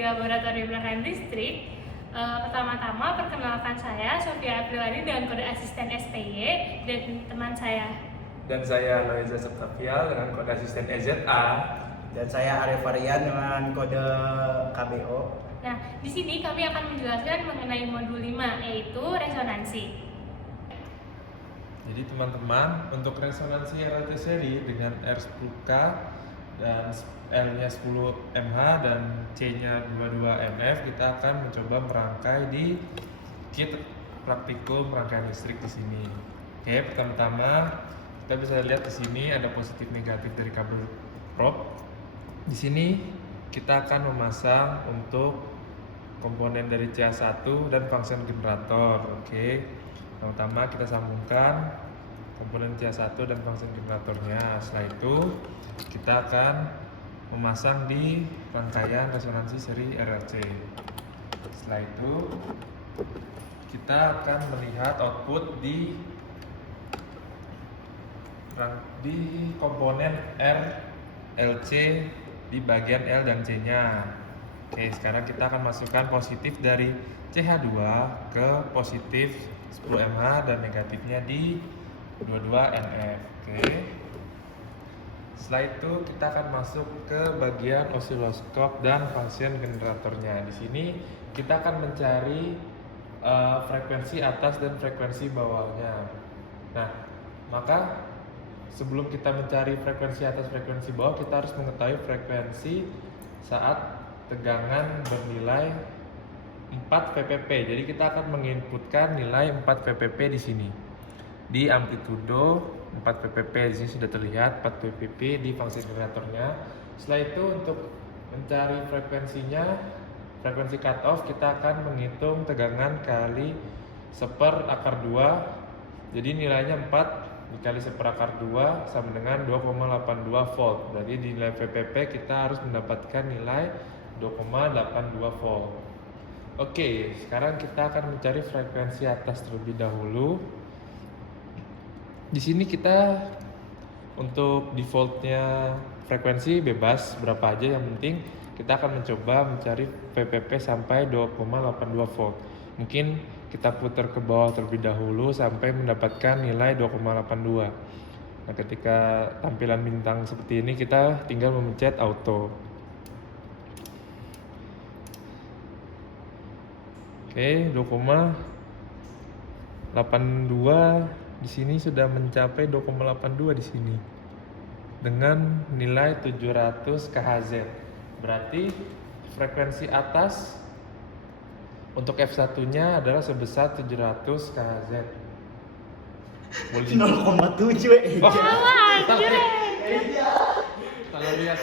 dari Laboratorium Rangkaian Listrik. Pertama-tama perkenalkan saya Sofia Aprilani dengan kode asisten SPY dan teman saya. Dan saya Loiza Septavial dengan kode asisten EZA. Dan saya Arif Varian dengan kode KBO. Nah, di sini kami akan menjelaskan mengenai modul 5, yaitu resonansi. Jadi teman-teman, untuk resonansi RLC seri dengan R10K dan L-nya 10 mH dan C-nya 22 mF, kita akan mencoba merangkai di kit praktikum rangkaian listrik di sini. Oke, pertama-tama kita bisa lihat di sini ada positif negatif dari kabel probe. Di sini kita akan memasang untuk komponen dari CA1 dan function generator. Oke. Pertama kita sambungkan komponen CA1 dan function generatornya. Setelah itu kita akan memasang di rangkaian resonansi seri RLC. Setelah itu kita akan melihat output di komponen RLC di bagian L dan C-nya. Oke, sekarang kita akan masukkan positif dari CH2 ke positif 10 mH dan negatifnya di 22 NF. Oke. Setelah itu kita akan masuk ke bagian osiloskop dan function generatornya. Di sini kita akan mencari frekuensi atas dan frekuensi bawahnya. Nah, maka sebelum kita mencari frekuensi atas frekuensi bawah, kita harus mengetahui frekuensi saat tegangan bernilai 4 VPP. Jadi kita akan menginputkan nilai 4 VPP di sini. Di amplitudo 4 VPP di sini sudah terlihat 4 VPP di fungsi generatornya. Setelah itu untuk mencari frekuensinya, frekuensi cutoff, kita akan menghitung tegangan kali seper akar 2. Jadi nilainya 4 dikali seper akar 2 sama dengan 2,82 volt. Berarti di nilai VPP kita harus mendapatkan nilai 2,82 volt. Oke, sekarang kita akan mencari frekuensi atas terlebih dahulu. Di sini kita untuk defaultnya frekuensi bebas berapa aja, yang penting kita akan mencoba mencari VPP sampai 2,82 volt. Mungkin kita putar ke bawah terlebih dahulu sampai mendapatkan nilai 2,82. Nah, ketika tampilan bintang seperti ini kita tinggal memencet auto. Oke, 2,82 di sini sudah mencapai 2,82 di sini dengan nilai 700 kHz. Berarti frekuensi atas untuk F1-nya adalah sebesar 700 kHz. 0,7 Salah anjir. Salah lihat.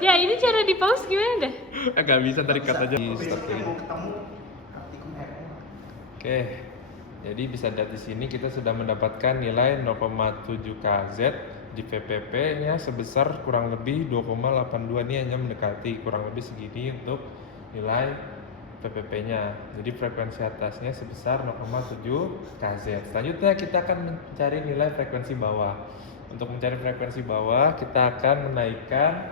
Ya, ini cara di pause gimana dah? Agak bisa tarik cut aja di stop ini. Oke. Jadi bisa lihat di sini kita sudah mendapatkan nilai 0,7 kHz di VPP-nya sebesar kurang lebih 2,82. Ini hanya mendekati kurang lebih segini untuk nilai VPP-nya. Jadi frekuensi atasnya sebesar 0,7 kHz. Selanjutnya kita akan mencari nilai frekuensi bawah. Untuk mencari frekuensi bawah kita akan menaikkan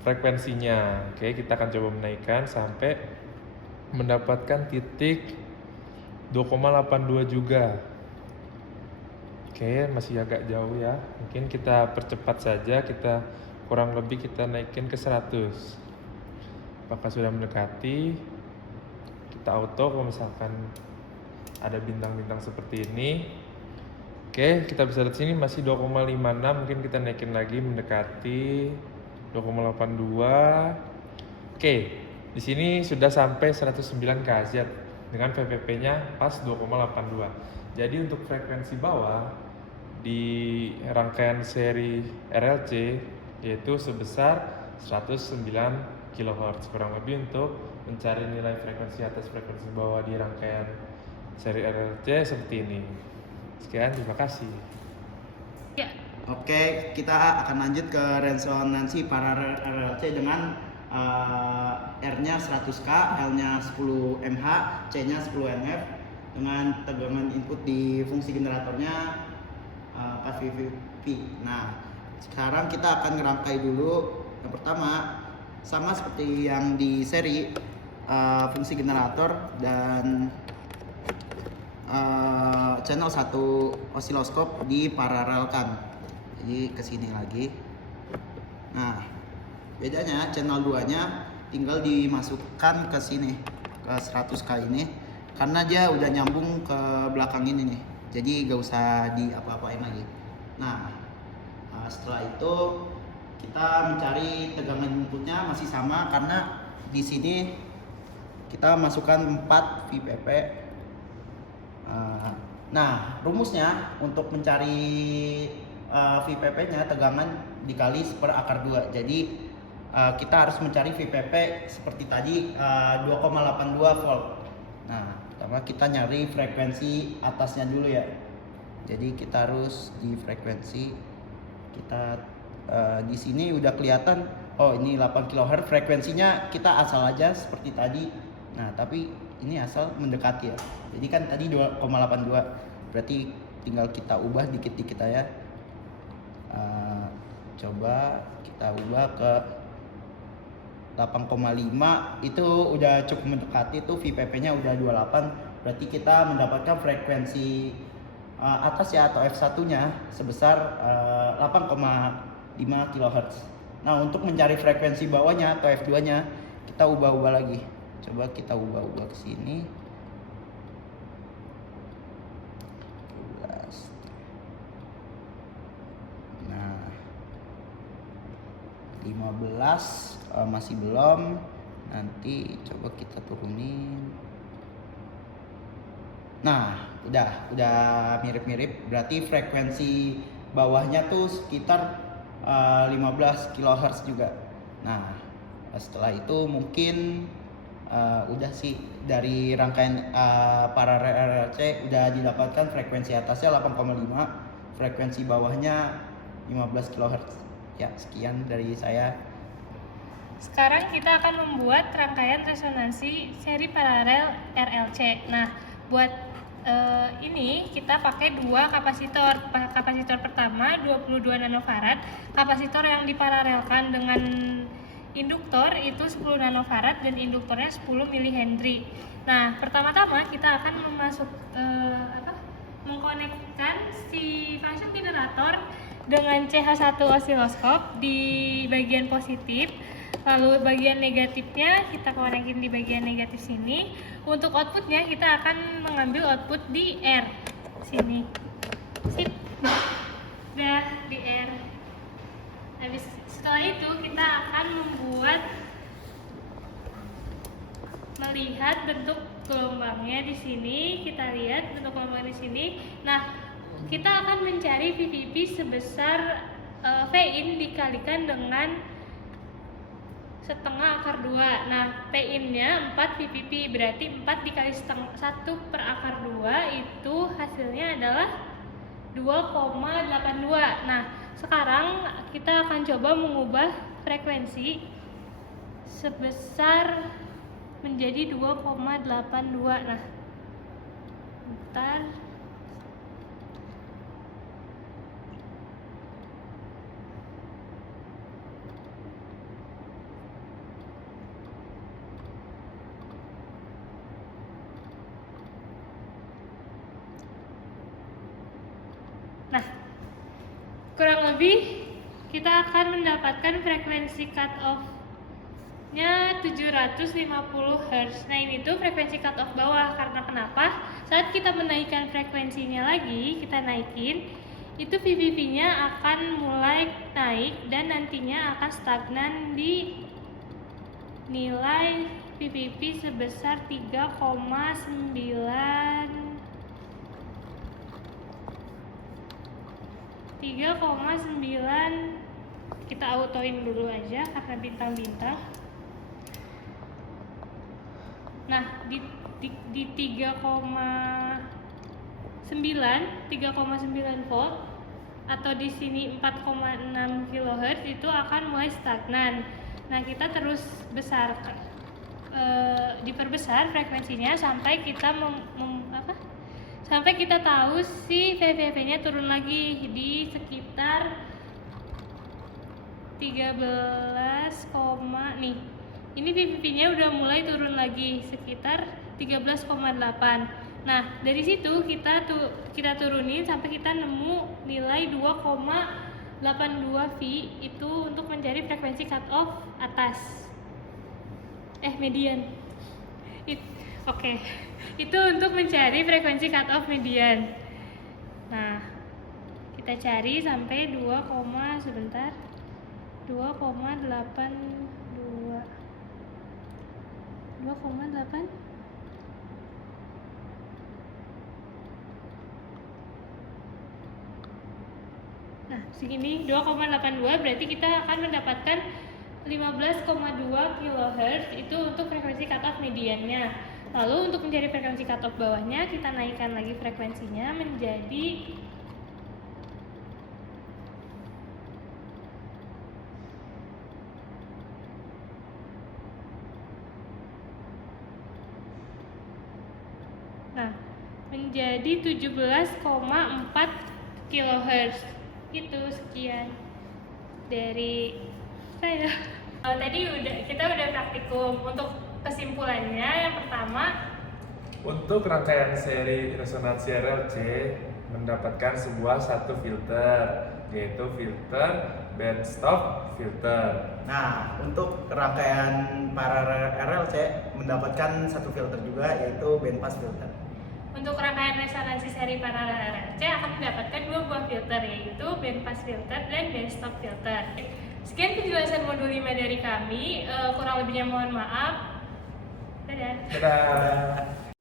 frekuensinya. Oke, kita akan coba menaikkan sampai mendapatkan titik 2,82 juga. Oke, masih agak jauh ya. Mungkin kita percepat saja, kita kurang lebih kita naikin ke 100. Apakah sudah mendekati? Kita auto kalau misalkan ada bintang-bintang seperti ini. Oke, kita bisa lihat sini masih 2,56, mungkin kita naikin lagi mendekati 2,82. Oke, di sini sudah sampai 109 kHz. Dengan VPP-nya pas 2,82. Jadi untuk frekuensi bawah di rangkaian seri RLC yaitu sebesar 109 kHz kurang lebih untuk mencari nilai frekuensi atas frekuensi bawah di rangkaian seri RLC seperti ini. Sekian, terima kasih. Ya. Oke, kita akan lanjut ke resonansi paralel RLC dengan R-nya 100K, L-nya 10 mH, C-nya 10 mF dengan tegangan input di fungsi generatornya 4 VVP. Nah, sekarang kita akan ngerangkai dulu. Yang pertama, sama seperti yang di seri, fungsi generator dan channel 1 osiloskop diparalelkan. Jadi ke sini lagi. Nah, bedanya channel 2-nya tinggal dimasukkan ke sini, ke 100K ini, karena dia udah nyambung ke belakang ini nih. Jadi gak usah diapa-apain lagi. Nah, setelah itu kita mencari tegangan inputnya masih sama, karena di sini kita masukkan 4 VPP. Nah, rumusnya untuk mencari VPP-nya tegangan dikali per akar 2. Jadi kita harus mencari VPP seperti tadi 2,82 volt. Nah, pertama kita nyari frekuensi atasnya dulu ya. Jadi kita harus di frekuensi kita di sini udah kelihatan, oh ini 8 kHz, frekuensinya kita asal aja seperti tadi. Nah, tapi ini asal mendekati ya. Jadi kan tadi 2,82, berarti tinggal kita ubah dikit-dikit aja. Coba kita ubah ke 8,5, itu udah cukup mendekati, itu VPP-nya udah 28, berarti kita mendapatkan frekuensi atas ya, atau F1-nya sebesar 8,5 kHz. Nah, untuk mencari frekuensi bawahnya atau F2-nya, kita ubah-ubah lagi. Coba kita ubah-ubah ke sini. 12. Nah, 15 masih belum. Nanti coba kita turunin. Nah, udah mirip-mirip. Berarti frekuensi bawahnya tuh sekitar 15 kHz juga. Nah, setelah itu mungkin udah sih, dari rangkaian paralel RLC udah didapatkan frekuensi atasnya 8,5, frekuensi bawahnya 15 kHz. Ya, sekian dari saya. Sekarang kita akan membuat rangkaian resonansi seri paralel RLC. Nah, buat ini kita pakai dua kapasitor. Kapasitor pertama 22 nanofarad, kapasitor yang diparalelkan dengan induktor itu 10 nanofarad dan induktornya 10 milihenry. Nah, pertama-tama kita akan mengkonekkan si function generator dengan CH1 osiloskop di bagian positif. Lalu bagian negatifnya kita konekin di bagian negatif sini. Untuk outputnya kita akan mengambil output di R sini. Sip. Udah di R. Habis setelah itu kita akan melihat bentuk gelombangnya di sini. Kita lihat bentuk gelombang di sini. Nah, kita akan mencari VPP sebesar Vin dikalikan dengan setengah akar 2. Nah, Pin-nya 4 VPP, berarti 4 dikali 1 per akar 2 itu hasilnya adalah 2,82. Nah, sekarang kita akan coba mengubah frekuensi sebesar menjadi 2,82. Nah, bentar. Nah, kurang lebih kita akan mendapatkan frekuensi cut off-nya 750 Hz. Nah, ini tuh frekuensi cut off bawah. Karena kenapa? Saat kita menaikkan frekuensinya lagi, kita naikin, itu VPP-nya akan mulai naik dan nantinya akan stagnan di nilai VPP sebesar 3,9. Kita autoin dulu aja karena bintang-bintang. Nah, di 3,9 volt atau di sini 4,6 kHz itu akan mulai stagnan. Nah, kita terus diperbesar frekuensinya sampai kita sampai kita tahu si VPP-nya turun lagi di sekitar 13, nih. Ini PPP-nya udah mulai turun lagi sekitar 13,8. Nah, dari situ kita turunin sampai kita nemu nilai 2,82 V itu untuk mencari frekuensi cut off atas. Median. Oke. Itu untuk mencari frekuensi cut off median. Nah, kita cari sampai 2,8. Nah, segini 2,82 berarti kita akan mendapatkan 15,2 kHz itu untuk frekuensi cutoff mediannya. Lalu untuk mencari frekuensi cutoff bawahnya kita naikkan lagi frekuensinya menjadi menjadi 17,4 kHz. Itu sekian dari saya. Tadi kita udah praktikum. Untuk kesimpulannya yang pertama, untuk rangkaian seri resonansi RLC mendapatkan satu filter, yaitu filter band stop filter. Nah, untuk rangkaian para RLC mendapatkan satu filter juga, yaitu bandpass filter. Untuk rangkaian resonansi seri paralel RLC akan mendapatkan 2 buah filter, yaitu bandpass filter dan bandstop filter. Sekian penjelasan modul 5 dari kami. Kurang lebihnya mohon maaf. Dadah. Dadah.